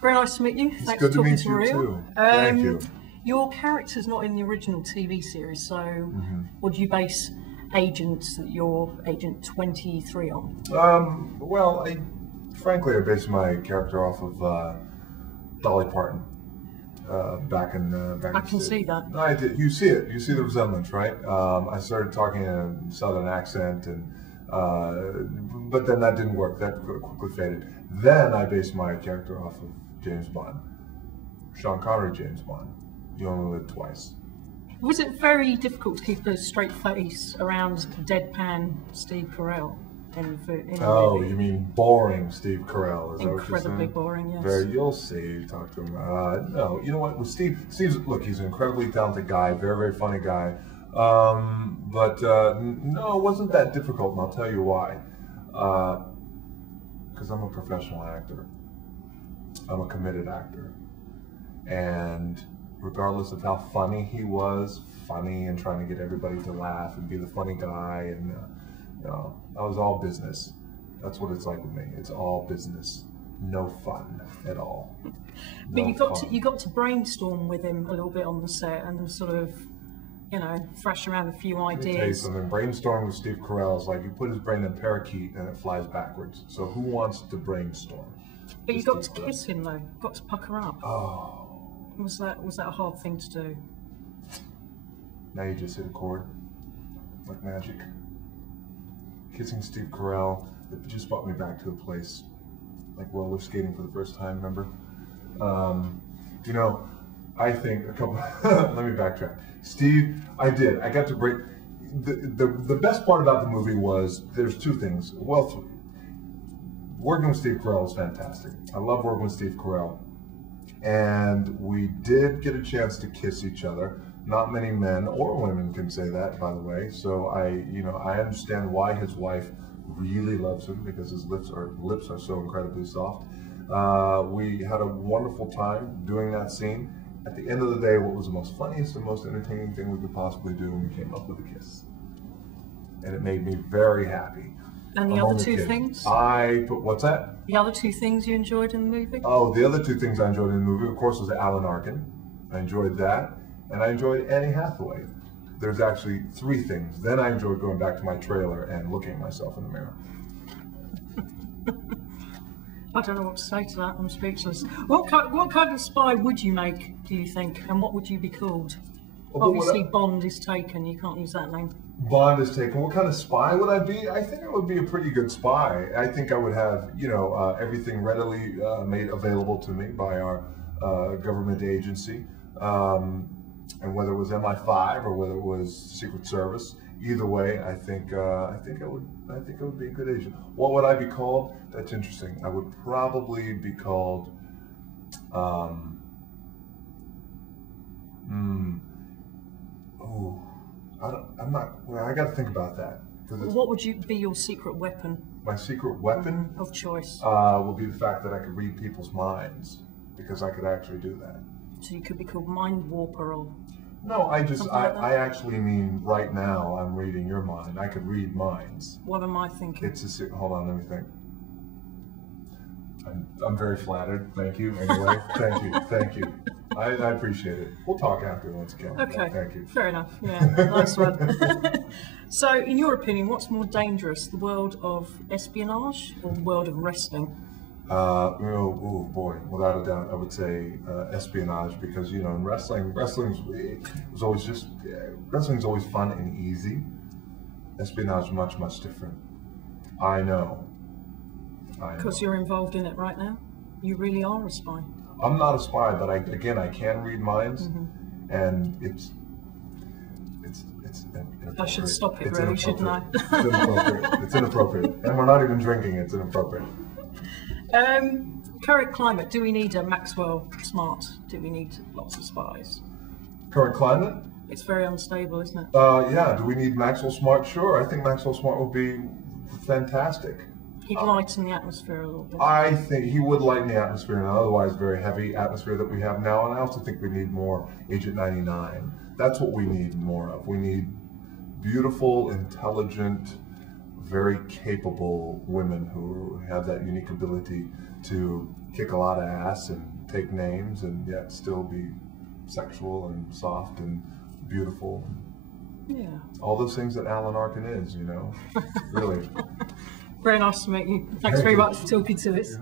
Very nice to meet you. It's Thanks good for talking to meet to you Maria. too. Thank you. Your character's not in the original TV series, so what do you base Agents that you're Agent 23 on? Well, frankly, I based my character off of Dolly Parton. Back in I can see that. I did. You see it. You see the resemblance, right? I started talking in a southern accent, and but then that didn't work. That quickly faded. Then I based my character off of James Bond, Sean Connery, James Bond. You only live twice. Was it very difficult to keep a straight face around deadpan Steve Carell in the movie? You mean boring Steve Carell? Is Incredibly boring, yes. Very. You'll see. Talk to him. No, you know what? With Steve's look. He's an incredibly talented guy. Very, very funny guy. But no, it wasn't that difficult, and I'll tell you why. Because I'm a professional actor. I'm a committed actor, and regardless of how funny he was, funny and trying to get everybody to laugh and be the funny guy, and that was all business. That's what it's like with me. It's all business, no fun at all. But you got to brainstorm with him a little bit on the set and sort of, thrash around a few ideas. Let me tell you something. Brainstorm with Steve Carell is like you put his brain in a parakeet and it flies backwards. So who wants to brainstorm? But you got to kiss him though. Got to pucker up. Oh. Was that a hard thing to do? Now you just hit a chord, like magic. Kissing Steve Carell, it just brought me back to a place, like roller skating for the first time, remember? I think a couple, let me backtrack. Steve, I got to break, the best part about the movie was, there's two things, well, three. Working with Steve Carell is fantastic. I love working with Steve Carell. And we did get a chance to kiss each other. Not many men or women can say that, by the way. So I understand why his wife really loves him, because his lips are so incredibly soft. We had a wonderful time doing that scene. At the end of the day, what was the most funniest and most entertaining thing we could possibly do when we came up with a kiss. And it made me very happy. And the other two things? What's that? The other two things you enjoyed in the movie? Oh, the other two things I enjoyed in the movie, of course, was Alan Arkin. I enjoyed that. And I enjoyed Annie Hathaway. There's actually three things. Then I enjoyed going back to my trailer and looking at myself in the mirror. I don't know what to say to that. I'm speechless. What kind of spy would you make, do you think? And what would you be called? Obviously, Bond is taken. You can't use that name. Bond is taken. What kind of spy would I be? I think I would be a pretty good spy. I think I would have, everything readily made available to me by our government agency, and whether it was MI5 or whether it was Secret Service. Either way, I think I would be a good agent. What would I be called? That's interesting. I would probably be called. I got to think about that. What would be your secret weapon? My secret weapon of choice would be the fact that I could read people's minds, because I could actually do that. So you could be called Mind Warper or. No, I actually mean right now I'm reading your mind. I could read minds. What am I thinking? Hold on, let me think. I'm very flattered. Thank you. Anyway, thank you. I appreciate it. We'll talk after once again. Okay. Thank you. Fair enough. Yeah, nice one. So, in your opinion, what's more dangerous, the world of espionage or the world of wrestling? Oh boy, without a doubt, I would say espionage, because in wrestling's always fun and easy. Espionage much different. I know. Because you're involved in it right now. You really are a spy. I'm not a spy, but I can read minds, and it's inappropriate. I should stop it, really, shouldn't I? It's inappropriate. It's inappropriate, and we're not even drinking. It's inappropriate. Current climate, do we need a Maxwell Smart? Do we need lots of spies? Current climate? It's very unstable, isn't it? Yeah, do we need Maxwell Smart? Sure, I think Maxwell Smart would be fantastic. He'd lighten the atmosphere a little bit. I think he would lighten the atmosphere in an otherwise very heavy atmosphere that we have now, and I also think we need more Agent 99. That's what we need more of. We need beautiful, intelligent, very capable women who have that unique ability to kick a lot of ass and take names and yet still be sexual and soft and beautiful. Yeah. All those things that Alan Arkin is, you know, really. Very nice to meet you. Thanks very much for talking to us.